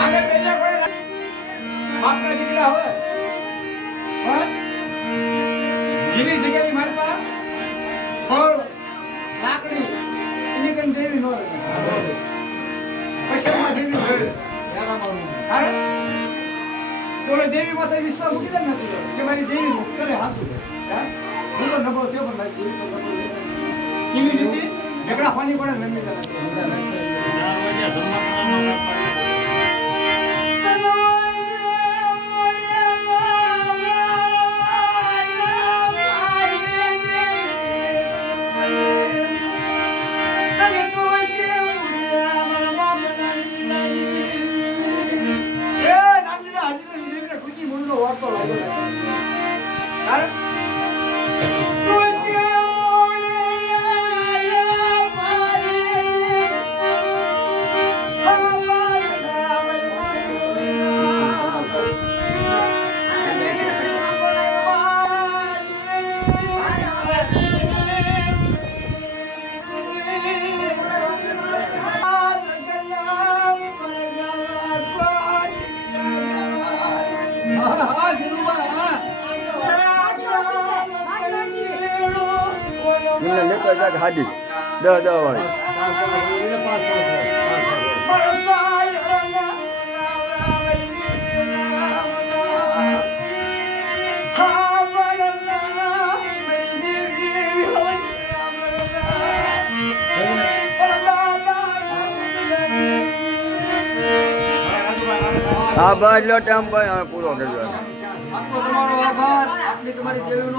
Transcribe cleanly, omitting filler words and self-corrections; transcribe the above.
આગળ બેજા કોઈ બાપના દીકરા હવે જીવી જગ્યાની મારી પાસે ફળ લાકડી એની કઈ દેવી નો પૈસામાં દેવી હોય કારણ બોલો દેવી માતા વિશ્વાસ મૂકી દે નથી કે મારી દેવી મુક્ત કરે હાસુ હું તો નબળો થયો પણ મારી દેવી તો નબળો કેવી રીતે ઝઘડા ફાની પડે નમી દે હાડી 10 વાળી આ બસ લો ટાઈમ પૂરો કર્યો. તમારો આભાર. આપની તમારી દેવીનો